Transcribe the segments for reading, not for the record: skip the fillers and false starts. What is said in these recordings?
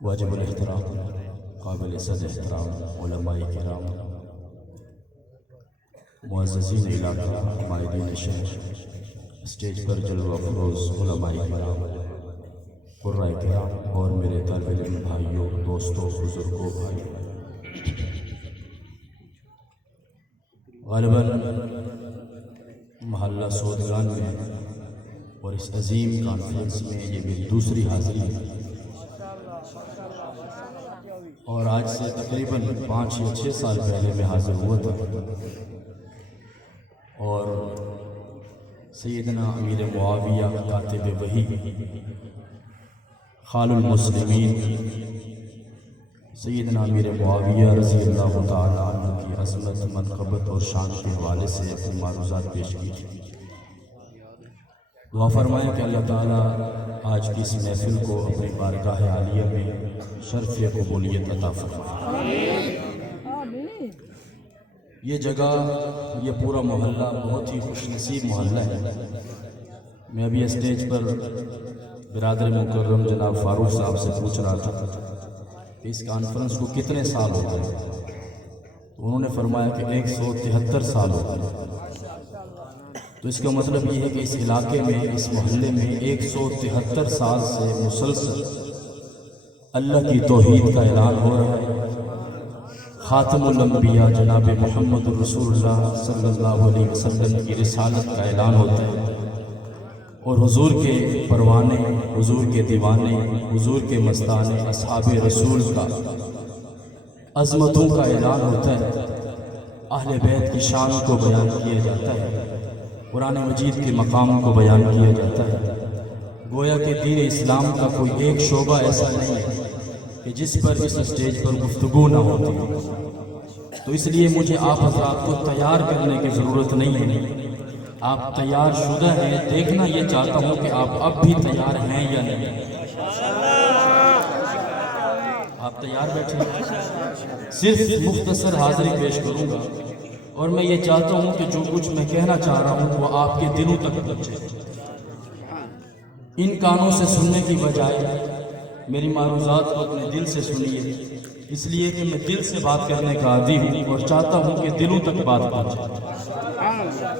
واجب الاحترام قابل صد احترام علماء کرام، معززین علاقہ، مائدین شہر، اسٹیج پر جلوہ افروز علماء کرام، قرائے کرام اور میرے طالب علم بھائیوں، دوستوں، بزرگوں، بھائی، غالباً محلہ سودگان میں اور اس عظیم کانفرنس میں یہ میری دوسری حاضری ہے، اور آج سے تقریباً 5 یا 6 سال پہلے میں حاضر ہوا تھا، اور سیدنا امیر معاویہ کاتب وحی، خال المسلمین سیدنا امیر معاویہ رضی اللہ تعالیٰ عنہ کی عظمت، منقبت اور شان کے حوالے سے اپنی معروضات پیش کی تھی۔ دعا فرمائیں کہ اللہ تعالیٰ آج کی اس محفل کو اپنی بارگاہ عالیہ میں شرف قبولیت عطا فرمائے۔ یہ جگہ، یہ پورا محلہ بہت ہی خوش نصیب محلہ ہے۔ میں ابھی اسٹیج پر برادر مکرم جناب فاروق صاحب سے پوچھ رہا تھا کہ اس کانفرنس کو کتنے سال ہو گئے، انہوں نے فرمایا کہ 173 سال ہو گئے۔ تو اس کا مطلب یہ ہے کہ اس علاقے میں، اس محلے میں 173 سال سے مسلسل اللہ کی توحید کا اعلان ہو رہا ہے۔ خاتم الانبیاء جناب محمد رسول اللہ صلی اللہ علیہ وسلم کی رسالت کا اعلان ہوتا ہے، اور حضور کے پروانے، حضور کے دیوانے، حضور کے مستانے، اصحاب رسول کا عظمتوں کا اعلان ہوتا ہے، اہل بیت کی شان کو بیان کیا جاتا ہے، قرآن مجید کے مقام کو بیان کیا جاتا ہے۔ گویا کہ دین اسلام کا کوئی ایک شعبہ ایسا نہیں ہے کہ جس پر اس اسٹیج پر گفتگو نہ ہوتی ہے۔ تو اس لیے مجھے آپ حضرات کو تیار کرنے کی ضرورت نہیں ہے، آپ تیار شدہ ہیں۔ دیکھنا یہ چاہتا ہوں کہ آپ اب بھی تیار ہیں یا نہیں۔ آپ تیار بیٹھے ہیں؟ صرف مختصر حاضری پیش کروں گا، اور میں یہ چاہتا ہوں کہ جو کچھ میں کہنا چاہ رہا ہوں وہ آپ کے دلوں تک پہنچے۔ ان کانوں سے سننے کی بجائے میری معروضات کو اپنے دل سے سنیے، اس لیے کہ میں دل سے بات کرنے کا عادی ہوں اور چاہتا ہوں کہ دلوں تک بات پہنچے۔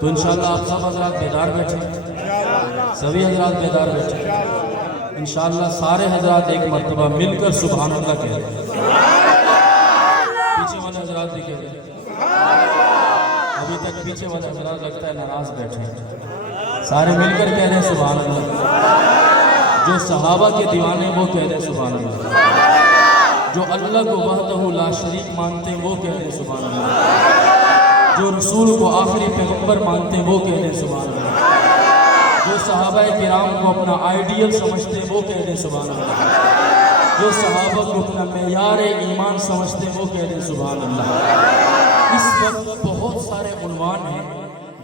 تو انشاءاللہ آپ سب حضرات بیدار بیٹھے، سبھی حضرات بیدار بیٹھے، انشاءاللہ سارے حضرات ایک مرتبہ مل کر سبحان اللہ کہہ رہے ہیں۔ پیچھے والے حضرات بھی کہہ رہے ہیں، ابھی تک پیچھے والے حضرات لگتا ہے ناراض بیٹھے ہیں، سارے مل کر کہہ رہے ہیں سبحان اللہ۔ جو صحابہ کے دیوانے وہ کہہ رہے ہیں سبحان اللہ، جو اللہ کو وحدہ لا شریک مانتے ہیں وہ کہہ رہے ہیں سبحان اللہ، جو رسول کو آخری پیغمبر مانتے ہیں وہ کہہ رہے ہیں سبحان اللہ، جو صحابہ کرام کو اپنا آئیڈیل سمجھتے ہیں وہ کہہ رہے ہیں سبحان اللہ، جو صحابہ کو اپنا معیار ایمان سمجھتے ہیں وہ کہہ رہے ہیں سبحان اللہ۔ اس وقت بہت سارے عنوان ہیں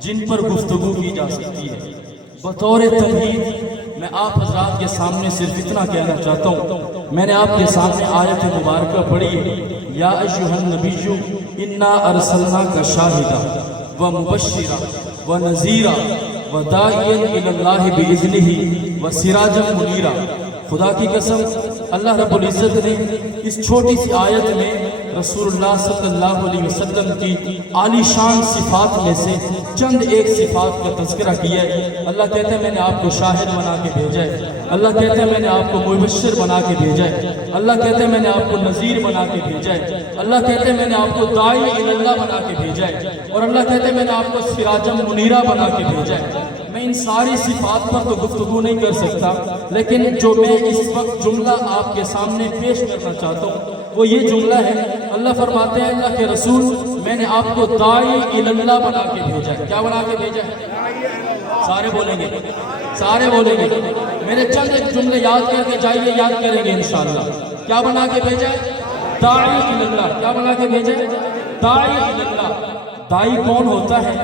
جن پر گفتگو کی جا سکتی ہے۔ بطور تمہید میں آپ حضرات کے سامنے صرف اتنا کہنا چاہتا ہوں، میں نے آپ کے سامنے آیت مبارکہ پڑھی ہے، یا ایھا النبی انا ارسلناک شاہدا ومبشرا ونذیرا وداعیا الی اللہ باذنہ وسراجا منیرا۔ خدا کی قسم اللہ رب العزت نے اس چھوٹی سی آیت میں رسول اللہ صلی اللہ علیہ وسلم کی عالی شان صفات میں سے چند ایک صفات کا تذکرہ کیا ہے۔ اللہ کہتا ہے میں نے آپ کو شاہد بنا کے بھیجا ہے، اللہ کہتا ہے میں نے آپ کو مبشر بنا کے بھیجا ہے، اللہ کہتا ہے میں نے آپ کو نذیر بنا کے بھیجا ہے، اللہ کہتا ہے میں نے آپ کو داعی الی اللہ بنا کے بھیجا ہے، اور اللہ کہتا ہے میں نے آپ کو سراجا منیرا بنا کے بھیجا ہے۔ میں ان ساری صفات پر تو گفتگو نہیں کر سکتا، لیکن جو میں اس وقت جملہ آپ کے سامنے پیش کرنا چاہتا ہوں وہ یہ جملہ ہے۔ اللہ فرماتے ہیں اللہ کے رسول میں نے آپ کو داعی الی اللہ بنا کے بھیجا ہے۔ کیا بنا کے بھیجا ہے؟ سارے بولیں گے، سارے بولیں گے۔ میرے چند ایک جملے یاد کر کے جائیے، یاد کریں گے انشاءاللہ۔ کیا بنا کے بھیجا ہے؟ داعی الی اللہ۔ کیا بنا کے بھیجا ہے؟ داعی الی اللہ۔ داعی کون ہوتا ہے؟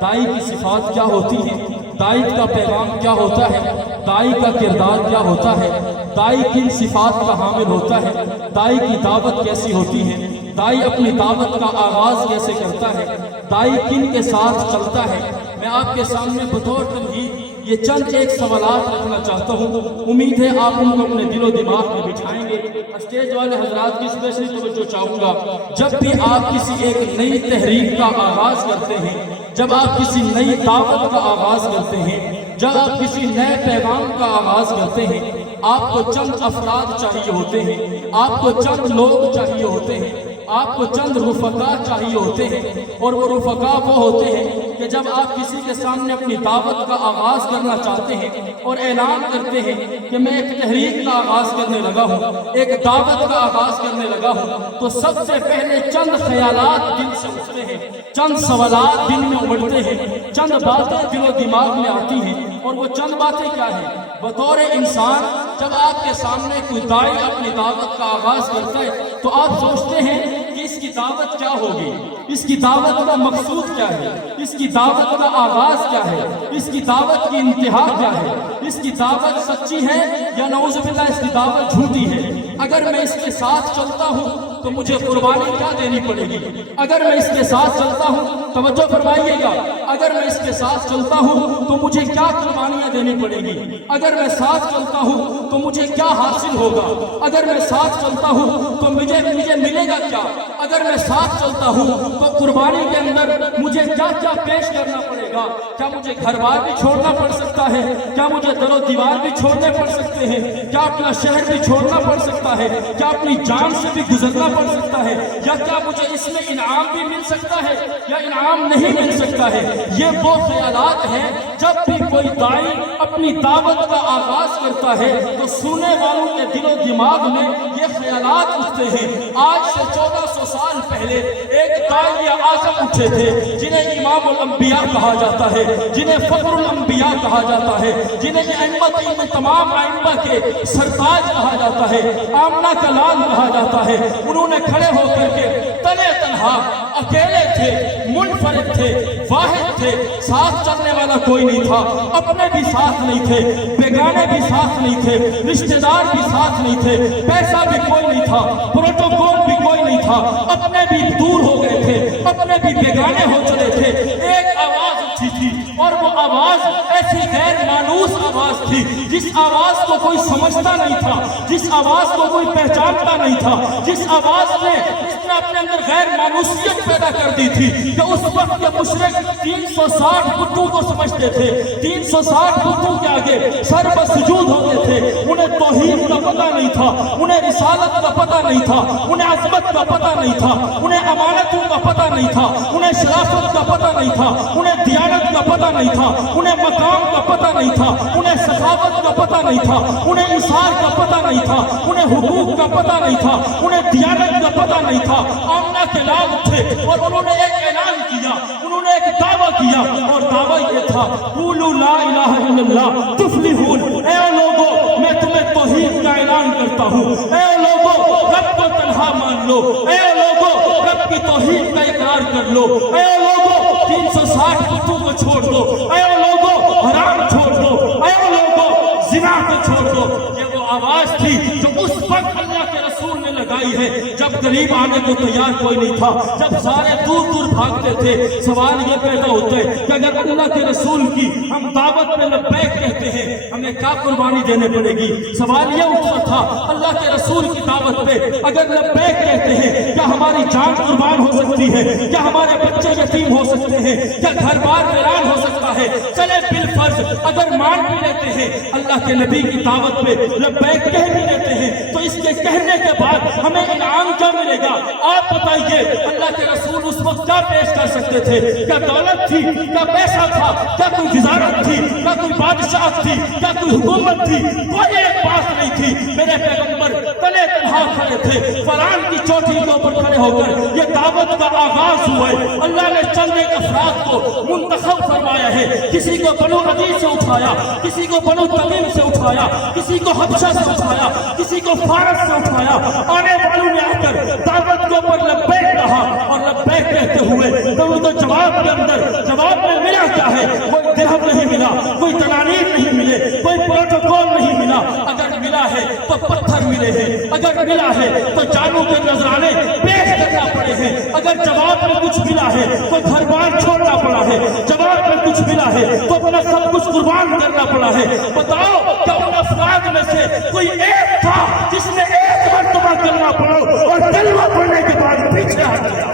داعی کی صفات کیا ہوتی ہیں؟ داعی کا پیغام کیا ہوتا ہے؟ داعی کا کردار کیا ہوتا ہے؟ داعی کن صفات کا حامل ہوتا ہے؟ داعی کی دعوت کیسی ہوتی ہے؟ داعی اپنی دعوت کا آغاز کیسے کرتا ہے؟ داعی کن کے ساتھ چلتا ہے؟ میں آپ کے سامنے بطور تمہید ये चंद एक सवालात रखना चाहता हूँ, उम्मीद है आप उनको अपने दिलो दिमाग में बिठाएंगे। स्टेज वाले हजरात की स्पेशली तवज्जो चाहूँगा, जब भी आप किसी एक नई तहरीक का आगाज़ करते हैं, जब आप किसी नई दावत का आगाज़ करते हैं, जब आप किसी नए पैगाम का आगाज़ करते हैं, आपको चंद अफराद चाहिए होते हैं, आपको चंद लोग चाहिए होते हैं, आपको चंद रुफका चाहिए होते हैं। और वो रुफका वो होते हैं कि जब आप किसी के सामने अपनी दावत का आगाज़ करना चाहते हैं और ऐलान करते हैं कि मैं एक तहरीक का आगाज़ करने लगा हूँ, एक दावत का आगाज़ करने लगा हूँ, तो सबसे पहले चंद ख्यालात दिल से उठते हैं, चंद सवालात दिल में उमड़ते हैं, चंद बातें दिलो दिमाग में आती हैं। और वो चंद बातें क्या है? बतौर इंसान जब आपके सामने कोई दाई अपनी दावत का आगाज़ करता है तो आप सोचते हैं कि इसकी दावत क्या होगी, इसकी दावत का मकसूद क्या है, इसकी दावत का आगाज़ क्या है, इसकी दावत की इंतहा क्या है, इसकी दावत सच्ची है या नऊज़ुबिल्लाह इसकी दावत झूठी है। अगर मैं इसके साथ चलता हूँ तो मुझे कुर्बानी क्या देनी पड़ेगी, अगर मैं इसके साथ चलता हूँ, तवज्जो फरमाइएगा, अगर मैं इसके साथ चलता हूँ तो मुझे क्या कुर्बानियाँ देनी पड़ेगी, अगर मैं साथ चलता हूँ तो मुझे क्या हासिल होगा, अगर मैं साथ चलता हूँ तो मुझे मिलेगा क्या, अगर मैं साथ चलता हूँ तो कुर्बानी के अंदर मुझे क्या क्या पेश करना पड़ेगा, क्या मुझे घर बार भी छोड़ना पड़ सकता है, क्या मुझे दरो दीवार भी छोड़ने पड़ सकते हैं, क्या अपना शहर भी छोड़ना पड़ सकता है, क्या अपनी जान से भी गुजरना पड़ सकता है, या क्या मुझे इसमें इनाम भी मिल सकता है या इनाम नहीं मिल सकता है। ये वो ख्यालात हैं जब भी कोई दाई अपनी दावत का आगाज करता है तो सुनने वालों के दिलो दिमाग में ये ख्यालात उठते हैं। आज से 1400 साल पहले एक दाई आज़म उठे थे जिन्हें इमामुल अंबिया कहा जाता है, जिन्हें फखरुल अंबिया कहा जाता है, जिन्हें अइम्मत तमाम अइम्मा के सरताज कहा जाता है, आमना का लाल कहा जाता है। उन्होंने खड़े होकर के तने तन्हा अकेले थे, मुनफरिद थे, वाहिद थे, साथ चलने वाला कोई नहीं था, अपने भी साथ नहीं थे, बेगाने भी साथ नहीं थे, रिश्तेदार भी साथ नहीं थे, पैसा भी कोई नहीं था, प्रोटोकॉल भी कोई नहीं था, अपने भी दूर हो गए थे, अपने भी बेगाने हो चले थे। एक आवाज उठी थी और वो आवाज ऐसी गैर मानूस आवाज थी जिस आवाज को कोई समझता नहीं था, जिस आवाज को कोई पहचानता नहीं था, जिस आवाज ने इसने अपने अंदर गैर मानूसियत पैदा कर दी थी कि उस वक्त के मुशरिक 360 बुतों को समझते थे, 360 बुतों के आगे सर बसजूद होते थे। उन्हें तौहीद का पता नहीं था, उन्हें रिसालत का पता नहीं था, उन्हें अज़मत का पता नहीं था, उन्हें अमानतों का पता नहीं था, उन्हें शराफत का पता नहीं था, उन्हें दियानत का पता नहीं था, उन्हें मकाम का पता नहीं था, उन्हें सखावत का पता नहीं था, उन्हें इंसार का पता नहीं था, उन्हें हुकूक का पता नहीं था, उन्हें दियानत का पता नहीं था। आमना के लाल थे और उन्होंने एक ऐलान किया, उन्होंने एक दावा किया और दावा ये था, क़ूलू ला इलाहा इल्लल्लाह तुफ़्लिहून। ऐ लोगों, मैं तुम्हें तौहीद का ऐलान करता हूँ। ऐ लोगों, रब को तन्हा मान लो। ऐ लोगों, रब की तौहीद का इकरार कर लो। ऐ लोगों, 360 बुतों को छोड़ दो। ऐ लोगों, हराम छोड़ दो। ऐ लोगों, ज़िना को छोड़ दो। ये वो आवाज थी जो उस वक्त अल्लाह के रसूल ने लगाई है जब करीब आने को तैयार कोई नहीं था, जब सारे दूर दूर भागते थे। सवाल ये पैदा होता है कि अगर अल्लाह के रसूल की हम दावत में लब्बैक कहते हैं, हमें क्या कुर्बानी देने पड़ेगी? सवाल ये उठता था अल्लाह के रसूल की दावत पे अगर लब्बैक कहते हैं, क्या हमारी जान कुर्बान हो सकती है? क्या हमारे बच्चे यतीम हो सकते हैं? क्या घर बार वीरान हो सकता है? चले बिल फर्ज अगर मान भी लेते हैं, अल्लाह के नबी की दावत पे लब्बैक कह भी लेते हैं, तो इसके कहने के बाद हमें इनाम क्या मिलेगा? आप बताइए, अल्लाह के रसूल उस वक्त क्या पेश कर सकते थे? क्या दौलत थी? क्या पैसा था? क्या कोई वज़ारत थी? क्या कोई बादशाह थी? क्या कोई हुकूमत थी? कोई एक बात नहीं थी। मेरे पैगंबर तने तन्हा खड़े थे, फरान की चोटी के ऊपर खड़े होकर ये दावत का आगाज हुआ है। अल्लाह ने चंद एक अफराद को मुंतखब फरमाया है। किसी को बनु अदील से उठाया, किसी को बनु तमीम से उठाया, किसी को हबशा से उठाया, किसी को फारस से उठाया। आने वालों ने आकर दावत के ऊपर लब्बैक कहा और लब्बैक कहते हुए तो उनको जवाब के अंदर जवाब में मिला क्या है? कोई दिरहम नहीं मिला, कोई तनानीर नहीं मिले, कोई प्रोटोकॉल नहीं मिला। अगर मिला है तो पत्थर मिले हैं, अगर मिला है तो जानों के नजराने पेश करना पड़े हैं। अगर जवाब में कुछ मिला है तो घर बार छोड़ना पड़ा है, जवाब में कुछ मिला है तो अपना सब कुछ कुर्बान करना पड़ा है। बताओ क्या उन अफराद में से कोई एक था जिसने एक मर्तबा कलमा पढ़ा और कलमा पढ़ने के बाद पीछे हट गया?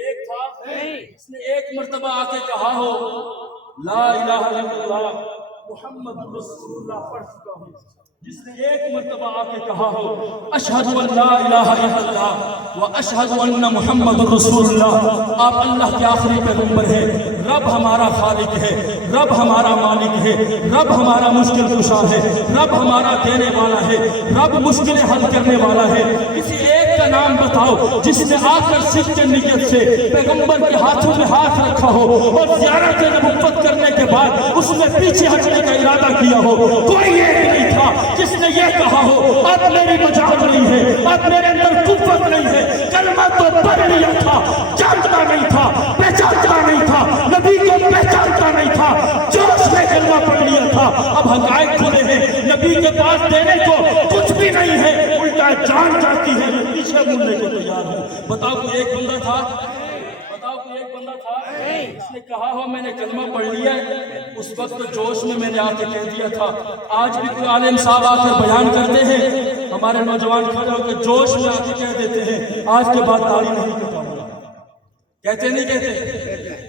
एक था जिसने एक मर्तबा आके कहा हो ला इलाहा इल्लल्लाह मुहम्मद रसूलुल्लाह पढ़ चुका हूँ, जिसने एक मर्तबा आके कहा हो अशहदु अन ला इलाहा इल्लल्लाह व अशहदु अन्न मुहम्मद रसूलुल्लाह, आप अल्लाह के आखिरी पैगंबर हैं, रब हमारा खालिक है, रब हमारा मालिक है, रब हमारा मुश्किल कुशा है, रब हमारा देने वाला है, रब मुश्किलें हल करने वाला है। किसी एक का नाम बताओ जिसने आकर सिद्ध नियत से पैगंबर के हाथों में हाथ रखा हो और ज़ियारत नबुव्वत करने के बाद उसने पीछे हटने का इरादा किया हो। कोई एक नहीं था जिसने ये कहा हो अब मेरी मजाल नहीं है, अब मेरे अंदर कुव्वत नहीं है, कलमा तो पढ़ लिया था, जानता नहीं था, पहचानता नहीं था, नबी को पहचानता नहीं था, जोश में कलमा पढ़ लिया था। अब हकायत खुले हैं, नबी के पास देने को कुछ भी नहीं है, उल्टा जान जाती है, मैं पीछे मुड़ने को तैयार हूँ। बताओ कोई एक बंदा था, बताओ कोई एक बंदा था इसने कहा हो मैंने कलमा पढ़ लिया है, उस वक्त तो जोश में मैंने आके कह दिया था। आज भी कोई आलिम साहब आकर बयान करते हैं, हमारे नौजवान खड़े होकर जोश में आके कह देते हैं आज के बाद दाढ़ी नहीं कटाऊंगा। कहते नहीं कहते,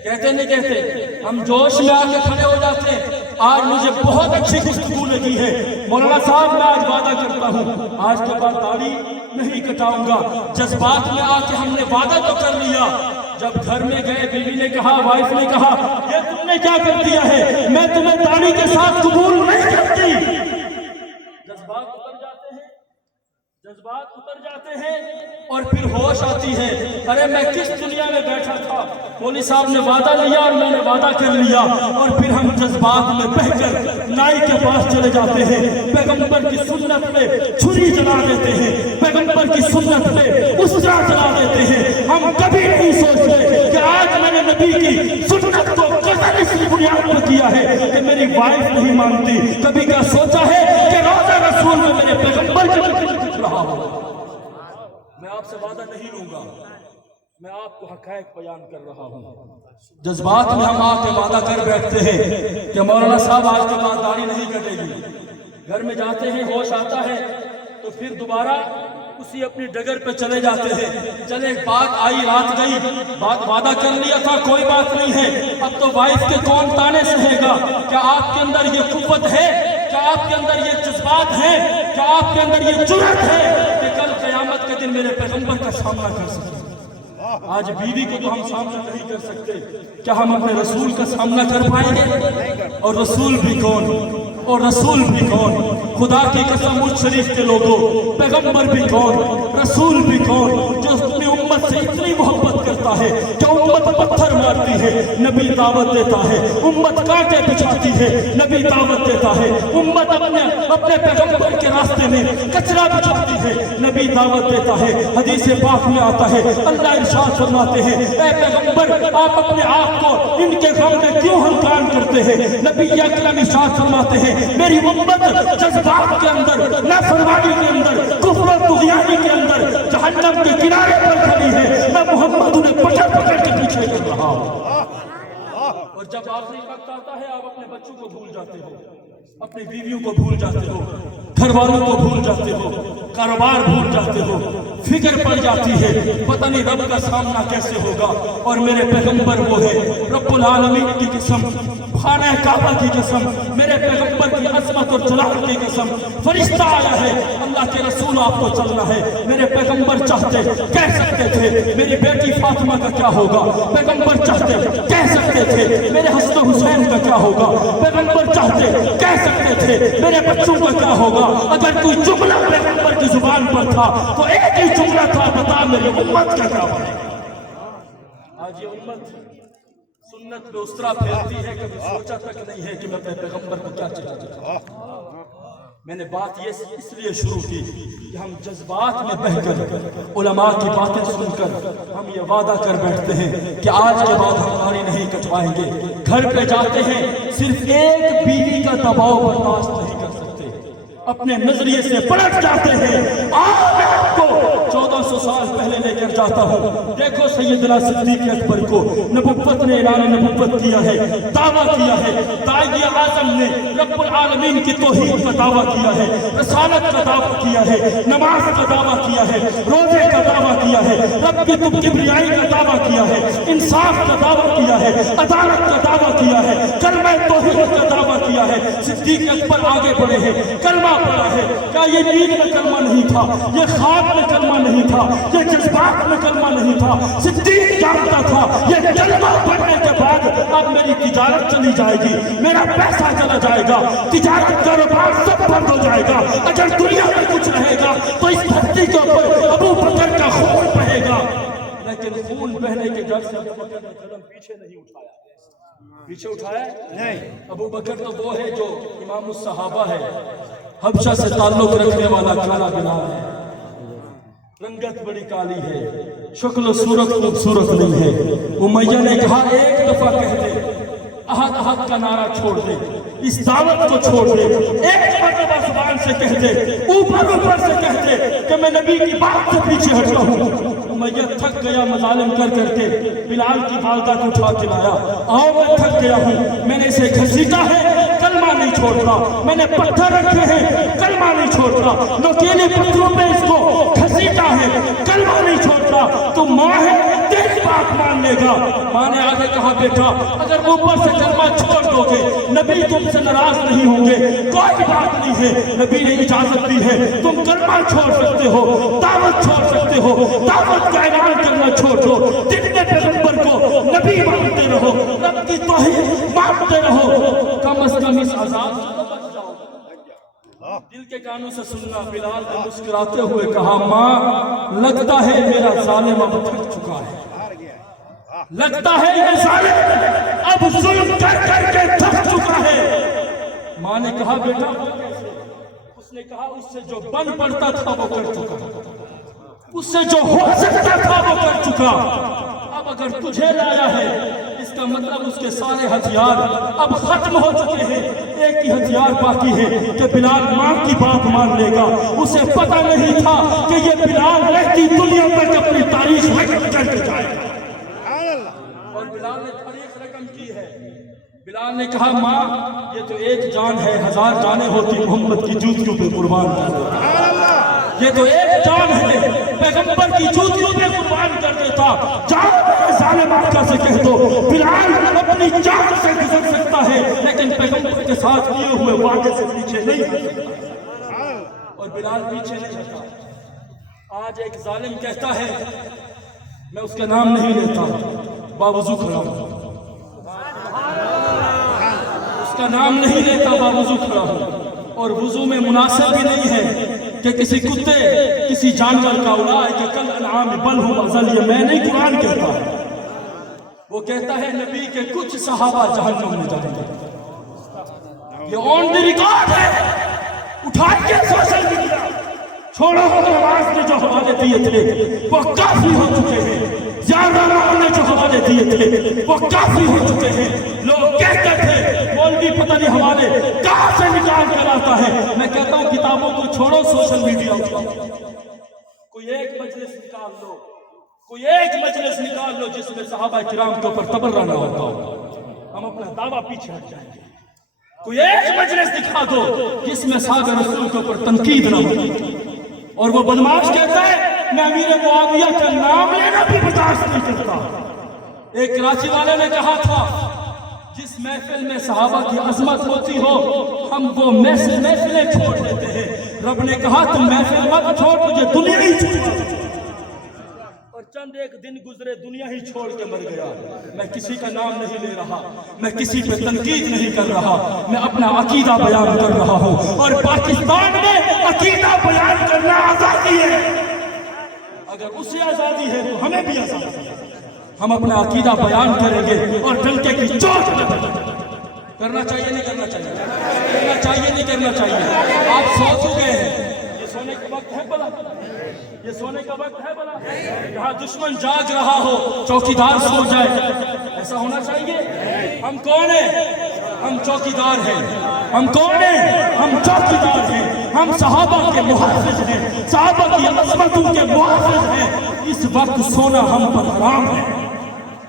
कहते नहीं कहते, हम जोश में आके खड़े हो जाते हैं। आज मुझे बहुत अच्छी गुफ्तगू लगी है, मौलाना साहब मैं आज वादा करता हूँ आज के बाद दाढ़ी नहीं कटाऊंगा। जज्बात में आके हमने वादा तो कर लिया, जब घर में गए बीवी ने कहा, वाइफ ने कहा ये तुमने क्या कर दिया है, मैं तुम्हें दाढ़ी के साथ कबूल नहीं करती। जज्बात उतर जाते हैं, जज्बात उतर जाते हैं और फिर होश आती है, अरे मैं किस दुनिया में बैठा था, मौलवी साहब ने वादा लिया और मैंने वादा कर लिया। और फिर हम जज्बात में बहकर नाई के पास चले जाते हैं, पैगंबर की सुन्नत पे छुरी जला देते हैं, पैगंबर की सुन्नत पे उसरा जला देते हैं। हम कभी नहीं सोचते कि आज मैंने नबी की सुन्नत को कदर इस बुनियाद पर किया है कि मेरी वाइफ नहीं मानती। कभी क्या सोचा है कि रोज़ा रसूल में मेरे पैगंबर के रहा हो। मैं आपसे वादा नहीं लूंगा, मैं आपको हक़ाइक़ बयान कर रहा हूँ। जज्बात में हम आके वादा कर बैठते हैं कि मौलाना साहब आज के बाद दाढ़ी नहीं कटेगी। घर में जाते हैं, होश आता है तो फिर दोबारा उसी अपनी डगर पे चले जाते हैं। चले बात आई, रात गई, बात वादा कर लिया था, कोई बात नहीं है। अब तो वाइफ के कौन ताने सहेगा? क्या आपके अंदर ये कुव्वत है? क्या आपके अंदर ये जज्बात है? क्या आपके अंदर ये जुर्रत है कि कल क़यामत के दिन मेरे पैगंबर का सामना कर सकें? आज बीवी को तो हम सामना नहीं कर सकते, क्या हम अपने रसूल का सामना कर पाएंगे? और रसूल भी कौन, और रसूल भी कौन? खुदा की कसम उस शरीफ के लोगों, पैगंबर भी कौन, रसूल भी कौन, जो अपनी उम्मत से इतनी मोहब्बत करता है कि उम्मत पत्थर मारती है, नबी दावत देता है, उम्मत कांटे बिछाती है, नबी दावत देता है, उम्मत अपने पैगंबर के रास्ते में कचरा बिछाती है, नबी दावत देता है। हदीस पाक में आता है, अल्लाह इरशाद फरमाते हैं, ऐ पैगंबर आप अपने आप को इनके गम में क्यों हल्कान करते हैं? नबी अकरम इरशाद फरमाते हैं, मेरी उम्मत जज्बात के अंदर, नाफरमानी के अंदर, कुफ्र और तुग़यानी के अंदर जहन्नम के किनारे पर खड़ी है, मैं मोहम्मद उन्हें पकड़ पकड़ के पीछे कर रहा हूँ। और जब आखिरी वक्त आता है आप अपने बच्चों को भूल जाते हो, अपनी बीवियों को भूल जाते हो, घर वालों को भूल जाते हो, कारोबार भूल जाते हो, फिक्र पड़ जाती है पता नहीं रब का सामना कैसे होगा। और मेरे पैगंबर वो है, रब्बुल आलमीन की कसम, खाना काबा की कसम, मेरे पैगंबर की अज़मत और जलाल की कसम, फरिश्ता आया है, अल्लाह के रसूल आपको चलना है। मेरे पैगंबर चाहते कह सकते थे मेरी बेटी फातिमा का क्या होगा, पैगंबर चाहते कह सकते थे मेरे हसन हुसैन का क्या होगा, पैगंबर चाहते कह सकते थे मेरे बच्चों का क्या होगा। अगर कोई जुमला पैगंबर की जुबान पर था तो एक ही जुमला था, बता मेरी उम्मत का क्या बनेगा। आज ये उम्मत सुन्नत में उस तरह फैलती है, कभी सोचा तक नहीं है कि मैं पैगंबर को क्या चला। मैंने बात ये इसलिए शुरू की कि हम जज्बात में बहकर उलमा की बातें सुनकर हम ये वादा कर बैठते हैं कि आज के बाद हम दाढ़ी नहीं कटवाएंगे। घर पे जाते हैं, सिर्फ एक बीवी का दबाव बर्दाश्त नहीं कर सकते, अपने नजरिए से पलट जाते हैं। کو 1400 साल पहले लेकर जाता हूँ। देखो सैयदना सिद्दीक अकबर को नबुव्वत ने ऐलान नबुव्वत किया है, दावा किया है। दाई आज़म ने रब्बुल आलमीन की तौहीद का दावा किया है, रसालत का दावा किया है, नमाज का दावा किया है, रोजे का दावा किया है, रब की तुम किबरियाई का दावा किया है, इंसाफ का दावा किया है, अदालत का दावा किया है, कलमा तौहीद का दावा किया है। सिद्दीक अकबर आगे बढ़े हैं, कलमा पढ़ा है। क्या ये नींद में कलमा नहीं था, ये ख्वाब में कलमा नहीं था, ये जज्बात में कलमा नहीं था। सिद्दीक जानता था ये कलमा पढ़ने के बाद अब मेरी तिजारत चली जाएगी, मेरा पैसा चला जाएगा, तिजारत कारोबार सब बंद हो जाएगा। अगर दुनिया में कुछ रहेगा तो इस धरती के ऊपर अबू बकर का खून बहेगा। लेकिन खून बहने के डर से अबू बकर ने कदम पीछे नहीं उठाया। पीछे उठाया नहीं। अबू बकर तो वो है जो इमाम उस सहाबा है, हबशा से ताल्लुक रखने वाला काला बिलाल है। रंगत बड़ी काली है, शक्ल सूरत खूबसूरत नहीं है। उमैया ने कहा एक दफा कह दे, अहद अहद का नारा छोड़ दे, इस दावत को छोड़ दे, एक मरतबा जुबान से कह दे, ऊपर ऊपर से कह दे कि मैं नबी की बात से पीछे हटता हूँ। उमैया थक गया मजालिम कर करके, बिलाल की बालदा को उठा के लाया। आओ मैं थक गया हूँ, मैंने इसे घसीटा है, कलमा नहीं छोड़ता, मैंने पत्थर रखे हैं, कलमा नहीं छोड़ता, नोकीले पत्थरों पे इसको घसीटा है, कलमा नहीं छोड़ता। तो माँ है, तेरी बात मान लेगा। माँ ने आगे कहा बेटा अगर ऊपर से कलमा छोड़ दोगे नबी तुमसे नाराज नहीं होंगे, कोई बात नहीं है। नबी ने इजाजत दी है, तुम कलमा छोड़ सकते हो, दावत छोड़ सकते हो, दावत का ऐलान करना छोड़ दो, जितने पैगंबर को नबी मानते रहो, रब की तौहीद मानते रहो, कम अज कम इस आजाद से बच जाओ। दिल के कानों से सुनना। बिलाल ने मुस्कुराते हुए कहा माँ लगता है मेरा जालिम अब थक चुका है, लगता है ये जालिम अब जुल्म कर करके थक चुका है। माँ ने कहा बेटा उसने कहा उससे जो बन पड़ता था वो कर चुका, उससे जो हो सकता था वो कर चुका। अब अगर तुझे लाया है इसका मतलब उसके सारे हथियार अब खत्म हो चुके हैं। एक ही हथियार बाकी है कि बिलाल माँ की बात मान लेगा। उसे पता नहीं था कि ये बिलाल रहती दुनिया तक अपनी तारीख रकम करके जाएगा। और बिलाल ने तारीख रकम की है। बिलाल ने कहा माँ ये तो एक जान है, 1000 जानें होती मोहम्मद की जूतियों पे कुर्बान कर दे। ये तो एक जान है, पैगंबर की जूतियों पे कुर्बान कर देता। जाओ मेरे जालिम आका से कह दो बिलाल अपनी जान से गुजर सकता है लेकिन पैगंबर के साथ किए हुए वादे से पीछे नहीं हट सकता। और बिलाल पीछे नहीं हटा। आज एक जालिम कहता है, मैं उसका नाम नहीं लेता, बावजू खड़ा हूं, उसका नाम नहीं लेता, बावजू खड़ा हूं। और वुजू में मुनासिब भी नहीं है कि किसी कुत्ते किसी जानवर का उड़ाए कि कल अनाम बल हो अजल, ये मैं नहीं कुरान कहता है। वो कहता है नबी के कुछ सहाबा जहन्नम में जाएंगे। ये ऑन द रिकॉर्ड है, उठाइए सोशल मीडिया। छोड़ो नमाज ने जो हवाले दिए थे वो काफी हो चुके हैं, ज्यादा ने जो हवाले दिए थे वो काफी हो चुके हैं। लोग कहते थे मौलवी पता नहीं हवाले कहां से निकाल कर आता है। मैं कहता हूं किताबों को छोड़ो, सोशल मीडिया उठाओ। कोई एक मजलिस निकाल लो, कोई एक मजलिस निकाल लो जिसमें सहाबा किराम के ऊपर तबर्रा ना होता हो, हम अपना दावा पीछे हट जाएंगे। कोई एक मजलिस दिखा दो जिसमें साहब रसूल के ऊपर तनकीद ना हो। और वो बदमाश कहता है मैं अमीर मुआविया का नाम लेना भी बर्दाश्त नहीं करता। एक कराची वाले ने कहा था जिस महफिल में सहाबा की अजमत होती हो हम वो महफिलें छोड़ देते हैं। रब ने कहा तुम महफिल मत छोड़, तुझे दुनिया ही छोड़। और चंद एक दिन गुजरे दुनिया ही छोड़ के मर गया। मैं किसी का नाम नहीं ले रहा, मैं किसी पे तनकीद नहीं कर रहा, मैं अपना अकीदा बयान कर रहा हूँ। और पाकिस्तान में अकीदा बयान करना आजादी है। अगर उसे आजादी है तो हमें भी आजादी है। हम अपना अकीदा बयान करेंगे और डंके की चोट करना चाहिए नहीं करना चाहिए, करना चाहिए नहीं करना चाहिए। आप सो चुके हैं, ये सोने का वक्त है भला, ये सोने का वक्त है भला। यहाँ दुश्मन जाग रहा हो चौकीदार सो जाए, ऐसा होना चाहिए। हम कौन है? हम चौकीदार हैं। हम कौन हैं? हम चौकीदार हैं। हम सहाबा के मुहाफिज हैं, सहाबा की अज़मतों के मुहाफिज हैं। इस वक्त सोना हम पर हराम है।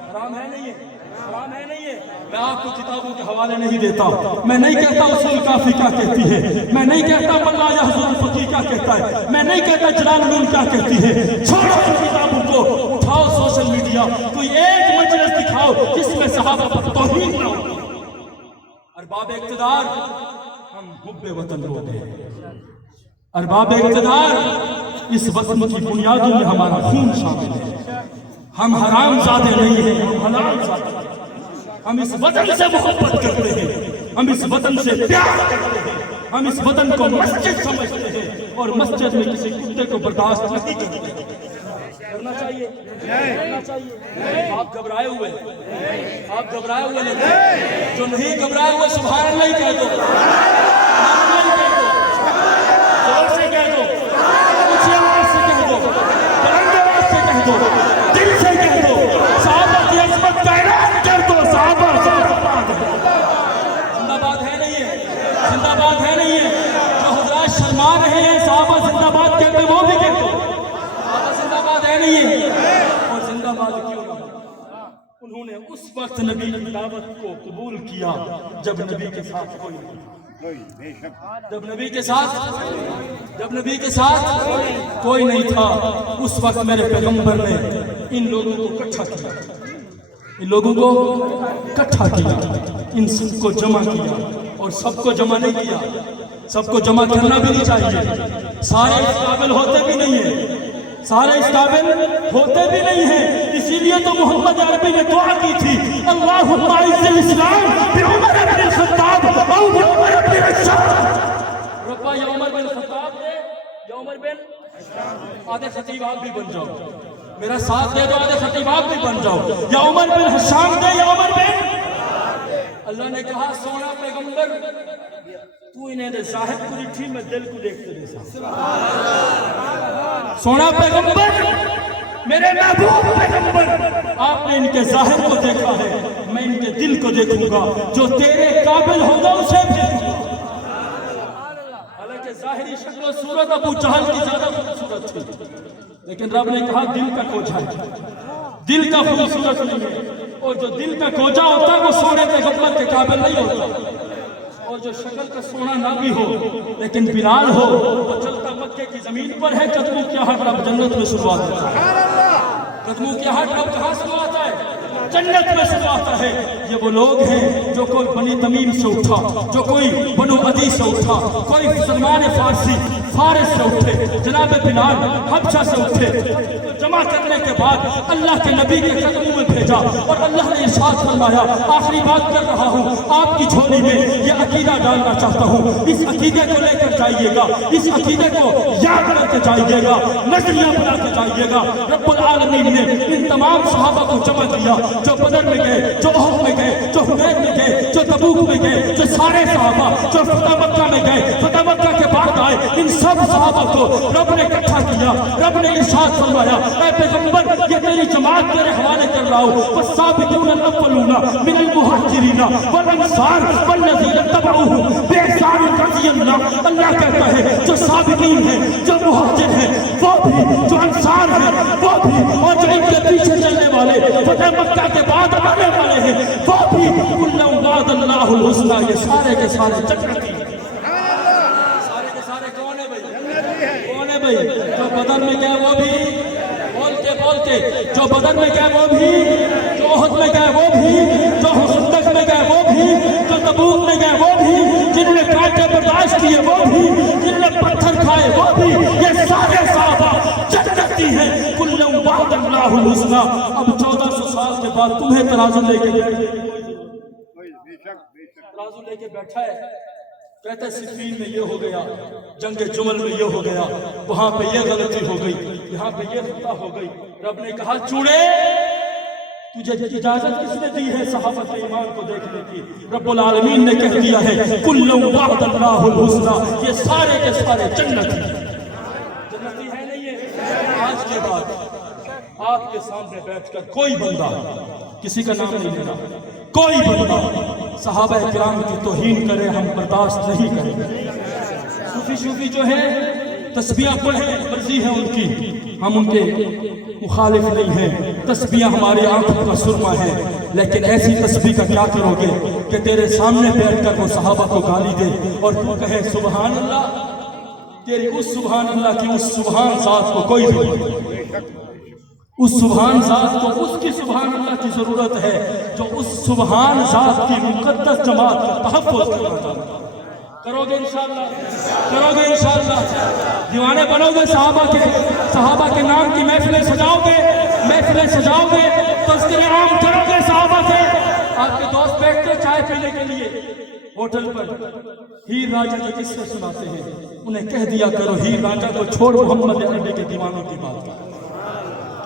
हराम है नहीं है? हराम है नहीं है? मैं आपको किताबों के हवाले नहीं देता। मैं नहीं कहता उसूल काफी क्या कहती है, मैं नहीं कहता मल्ला यहज़ुल फ़क़ीह क्या कहता है, मैं नहीं कहता जलालुद्दीन क्या कहती है। छोड़ो इन किताबों को, उठाओ सोशल मीडिया, कोई एक मजलिस दिखाओ जिसमें सहाबा पर तौहीन ना हो। अरबाब इक़्तिदार, हम हुब्बे वतन लोग हैं। अरबाब इक़्तिदार, इस वतन की बुनियादों में हमारा खून शामिल है। हम हरामज़ादे नहीं हैं, हम हलालज़ादे हैं। हम इस वतन से मोहब्बत करते हैं, हम इस वतन से प्यार करते हैं, हम इस वतन को मस्जिद समझते हैं और मस्जिद में किसी कुत्ते को बर्दाश्त नहीं करते। करना चाहिए, करना चाहिए। आप घबराए हुए, आप घबराए हुए लोग, जो नहीं घबराए हुए सुभान अल्लाह कह दो, जोर से कह दो, ऊंची आवाज से कह दो, बुलंद आवाज से कह दो, दिल से कह दो, सहाबा की अज़मत का ऐलान कर दो। सहाबा जिंदाबाद है नहीं है? जिंदाबाद है नहीं है? जो हज़रात शर्मा रहे हैं सहाबा जिंदाबाद कहते वो भी कह दो। सहाबा जिंदाबाद है नहीं है? और जिंदाबाद क्यों ना? उन्होंने उस वक्त नबी की दावत को कबूल किया जब नबी के साथ कोई नहीं था। जब नबी के साथ कोई नहीं था, उस वक्त मेरे पैगंबर ने इन लोगों को इकट्ठा किया, इन लोगों को इकट्ठा किया, इन सबको जमा किया। और सबको जमा नहीं किया, सबको जमा करना भी नहीं चाहिए। सारे इस काबिल होते भी नहीं है, सारे इस काबिल होते भी नहीं है। इसीलिए तो मोहम्मद अरबी ने दुआ की थी, अल्लाहुम्मा इज़्ज़िल इस्लाम बिउमर इब्न ख़त्ताब औ बिउमर इब्न रश्शाद। रब्बा या उमर बिन ख़त्ताब दे, या उमर बिन आधे खतीब आप भी बन जाओ, मेरा साथ दे दो, आधे खतीब आप भी बन जाओ, या उमर बिन हशाम दे, या उमर बिन। अल्लाह ने कहा सोना पैगंबर तू इन्हें दे, ज़ाहिर को दिखी मैं दिल को देखते दे। सोना पैगंबर, मेरे महबूब पैगंबर, आपने इनके ज़ाहिर को देखा है, मैं इनके दिल को देखूंगा, जो तेरे काबिल होगा उसे भेजूंगा। हालांकि ज़ाहिरी शक्ल सूरत अबू जहल की ज्यादा खूबसूरत थी, लेकिन रब ने कहा दिल का कोझा है, दिल का खूबसूरत नहीं है। और जो दिल का कोझा होता है वो सोने पैगंबर के काबिल नहीं होता। और जो शक्ल का सोना ना भी हो लेकिन बिलाल हो, वो चलता मक्के की जमीन पर है, कदमों की आहट रब जन्नत में शुरुआत होता है। कदमों की आहट रब कहाँ शुरू आता है? जन्नत में शुरू आता है। ये वो लोग हैं जो कोई बनी तमीम से उठा, जो कोई बनो अदी से उठा, कोई सलमान फारसी फारिस से उठे, जनाब बिलाल हबशा से उठे, जमा करने के बाद अल्लाह के नबी के कदमों में भेजा और अल्लाह ने इरशाद फरमाया, आखिरी बात कर रहा हूँ, आपकी झोली में ये अकीदा डालना चाहता हूँ, इस अकीदे को लेकर जाइएगा, इस अकीदे को याद करके जाइएगा, नजरिया बनाते जाइएगा। रब्बुल आलमीन ने इन तमाम सहाबा को जमा किया, जो बदर में गए, जो उहद में गए, जो हुनैन में गए, जो तबूक में गए, जो सारे सहाबा जो फतह मक्का में गए, फतह मक्का के बाद आए, इन सब सहाबा को रब ने इकट्ठा किया। रब ने इरशाद फरमाया, ऐ पैगंबर ये तेरी जमात तेरे हवाले कर रहा हूँ, वस्साबिकून अल-अव्वलूना मिनल मुहाजिरीना वल अंसार वल्लज़ीना तबऊहुम बिइहसान रज़ियल्लाहु। अल्लाह कहता है जो साबिकीन है, जो मुहाजिर है वो भी, जो अंसार है वो भी, और जो इनके पीछे चलने वाले फतह मक्का के बाद आने वाले हैं वो भी, कुल्लुम वादल्लाहुल हुस्ना, ये सारे के सारे जन्नती। सारे के सारे कौन है भाई? कौन है भाई? जो बदर में गए वो भी, बोलते जो बदर में गए वो भी, जो उहद में गए वो भी, जो खंदक में गए वो भी, जो तबूक में गए वो भी, जिन्होंने कांटे बर्दाश्त किए वो भी, जिन्होंने पत्थर खाए वो भी, ये सारे सहाबा जन्नती हैं। कुल्लुम वादल्लाहुल हुस्ना। अब 1400 साल के बाद तुम्हें तराजू लेके बैठा है, कहते सिफीन में ये हो गया, जंग जुमल में ये हो गया, वहां पे ये गलती हो गई, यहाँ पे ये खता हो गई। रब ने कहा चूड़े तुझे इजाजत किसने दी है सहाबत ईमान को देखने की? रब्बुल आलमीन ने कह दिया है कुल्लुम वादल्लाहुल हुस्ना, ये सारे के सारे जन्नती है नहीं है? आज के बाद आपके सामने बैठकर कोई बंदा, किसी का नाम नहीं लेना, कोई बंदा صحابہ کرام کی توہین کرے ہم برداشت نہیں کریں گے۔ صوفی جو ہے تسبیح پڑھیں، مرضی ہے ان کی، ہم ان کے مخالف نہیں ہیں، تسبیح ہماری آنکھوں کا سرما ہے، لیکن ایسی تسبیح کا کیا کرو گے کہ تیرے سامنے بیٹھ کر وہ صحابہ کو گالی دے اور تو کہے سبحان اللہ؟ تیری اس سبحان اللہ کی اس سبحان ذات کو کوئی ضرورت نہیں، اس سبحان ذات کو اس کی سبحان اللہ کی ضرورت ہے جو اس سبحان ذات کی مقدس جماعت کا تحفظ کرنا چاہتا ہے۔ کرو گے انشاءاللہ؟ کرو گے انشاءاللہ؟ دیوانے بنو گے صحابہ کے نام کی محفلیں سجاؤ گے، تذکرے عام کرو گے صحابہ کے۔ آپ کے دوست بیٹھتے چائے پینے کے لیے ہوٹل پر، ہیر راجہ کے قصے سناتے ہیں، انہیں کہہ دیا کرو ہیر راجہ کو چھوڑ محمد عربی کے دیوانوں کی بات کر۔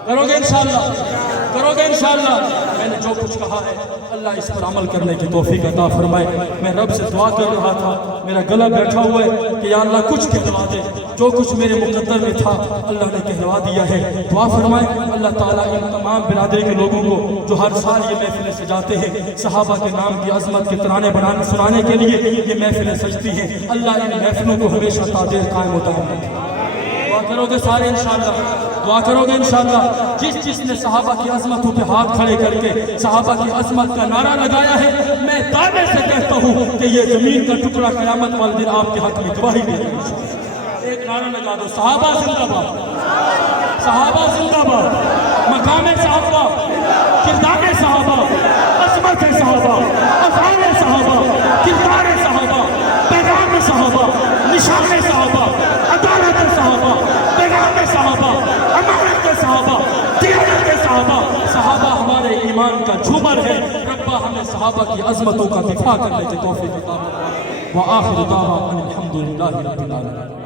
کرو گے انشاءاللہ؟ میں نے جو کچھ کہا ہے اللہ اس پر عمل کرنے کی توفیق عطا فرمائے۔ میں رب سے دعا کر رہا تھا، میرا گلا بیٹھا ہوا ہے کہ یا اللہ کچھ کہلوا دے، جو کچھ میرے مقدر میں تھا اللہ نے کہلوا دیا ہے۔ دعا فرمائے اللہ تعالیٰ ان تمام برادری کے لوگوں کو جو ہر سال یہ محفلیں سجاتے ہیں، صحابہ کے نام کی عظمت کے ترانے سنانے کے لیے یہ محفلیں سجتی ہیں، اللہ ان محفلوں کو ہمیشہ تادیر قائم و دائم رکھے۔ دعا کرو گے سارے انشاءاللہ؟ دعا کرو گے انشاءاللہ؟ جس نے صحابہ کی عظمتوں پہ ہاتھ کھڑے کر کے صحابہ کی عظمت کا نعرہ لگایا ہے، میں دعوے سے کہتا ہوں کہ یہ زمین کا ٹکڑا قیامت والے دن آپ کے حق میں گواہی دے گا۔ ایک نعرہ لگا دو، صحابہ زندہ باد، صحابہ زندہ باد، مقام صحابہ، کردار صحابہ، عظمت صحابہ، افعال صحابہ، کردار صحابہ، پیغام صحابہ، نشان صحابہ، عدالت صحابہ، پیغام صحابہ، امانت صحابہ، دیانت صحابہ۔ صحابہ ہمارے ایمان کا جھومر ہے، ربا ہمیں صحابہ کی عظمتوں کا دفاع کرنے کی توفیق عطا فرمائے۔ وآخر دعوانا الحمدللہ رب العالمین۔